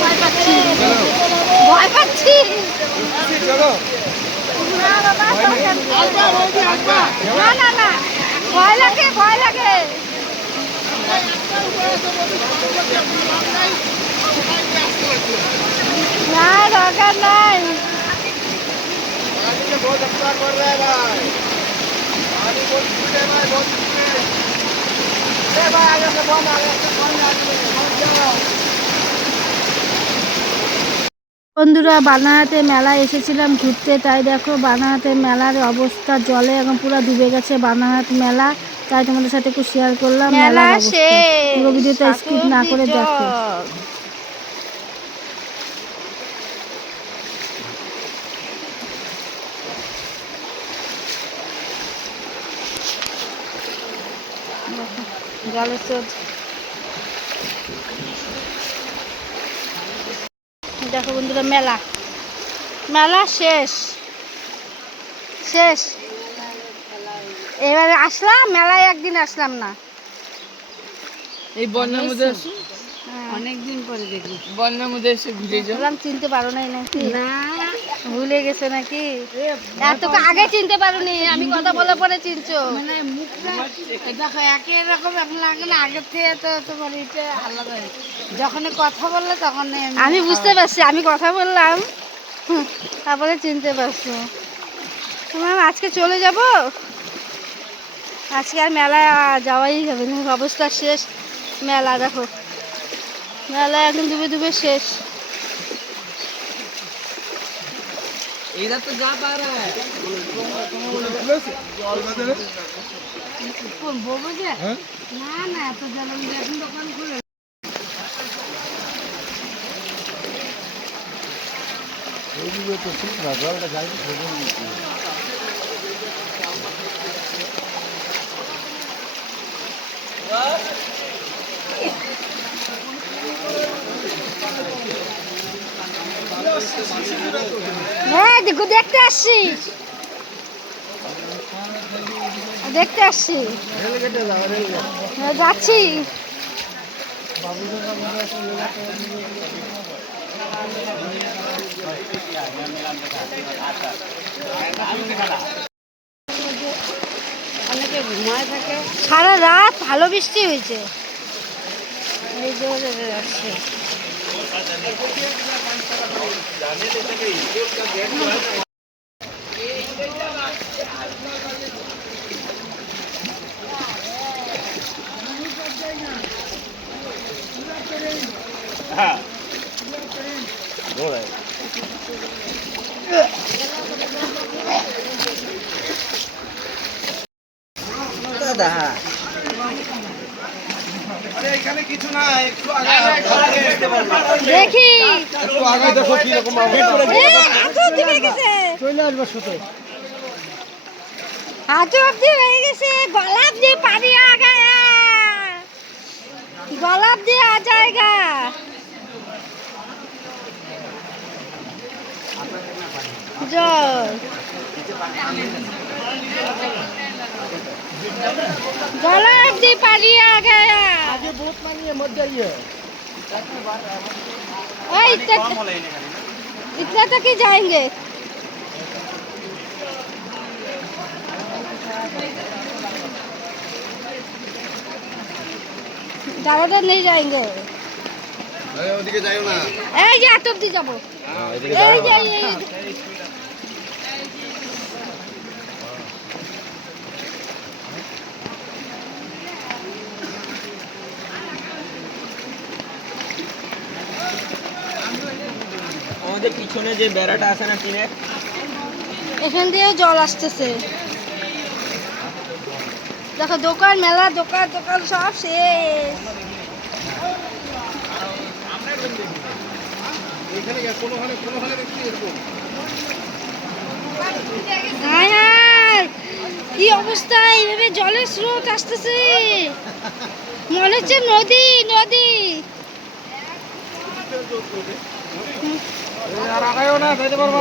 ভয় পাচ্ছি। না না না, ভয় লাগে ভয় লাগে। না দরকার নাই। বন্ধুরা বানাহাটে মেলায় এসেছিলাম ঘুরতে, তাই দেখো বানাহাটে মেলার অবস্থা, জলে এখন পুরো ডুবে গেছে বানাহাট মেলা। তাই তোমাদের সাথে একটু শেয়ার করলাম মেলার অবস্থা। পুরো ভিডিওটা স্কিপ না করে দেখো। জলের স্রোত দেখো বন্ধুরা, মেলা মেলা শেষ শেষ। এবারে আসলাম মেলায়, একদিন আসলাম না। এই বন্যার মধ্যে অনেকদিন পরে দেখি বন্যার মধ্যে এসে ঘুরে গেলাম। চিনতে পারো নাই নাকি? না, ভুলে গেছে নাকি? এত আগে চিনতে পারোনি, আমি কথা বলে পরে চিনছো। মানে মুখটা দেখো একই রকম এখন লাগে না, আগের থেকে তো তোমার এটা আলাদা। যখন কথা বললে তখন আমি বুঝতে পারছি, আমি কথা বললাম তারপরে চিনতে পারছো। তোমার আজকে চলে যাব, আজকে আর মেলায় যাওয়াই হবে না, অবস্থা শেষ। মেলা দেখো, মেলা একদম ডুবে ডুবে শেষ। এরা তো যা পারে না না এত জল এখন দোকান খুলে হ্যাঁ দেখো, দেখতে আসছি দেখতে আসছি, যাচ্ছি। অনেকে ঘুমায় থাকে। সারা রাত ভালো বৃষ্টি হয়েছে, এই জোরে যাচ্ছে। হ্যাঁ দেখি হাঁটু অব্দি হয়ে গেছে, গোলাপ দিয়ে পানি আগা, গোলাপ দিয়ে আ জায়গা। জল गोलाब दी पानी आ गया। आगे बहुत पानी है, मत जाइए। इतना तक ही जाएंगे। ज़्यादा नहीं जाएंगे। ওদিকে যাইও না। এই যে এত অবধি যাবো। এই যে আমাদের পিছনে যে বেড়াটা আছে না টিনের, এখান দিয়েও জল আসতেছে। দেখো দোকান, মেলা, দোকান দোকান সব শেষ। কি অবস্থা, এইভাবে জলের স্রোত আসতেছে, মনে হচ্ছে নদী নদী।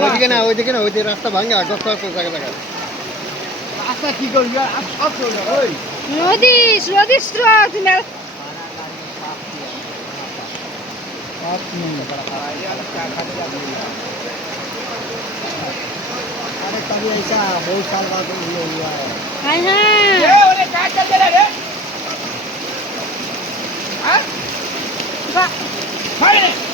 ওইদিকে না, ওইদিকে না, ওইদিকে রাস্তা ভাঙা, রাস্তা কি করবি? নদী নদীর স্রোত। अरे कभी ऐसा बहुत साल बाद ये हुआ है हाय हाय भाई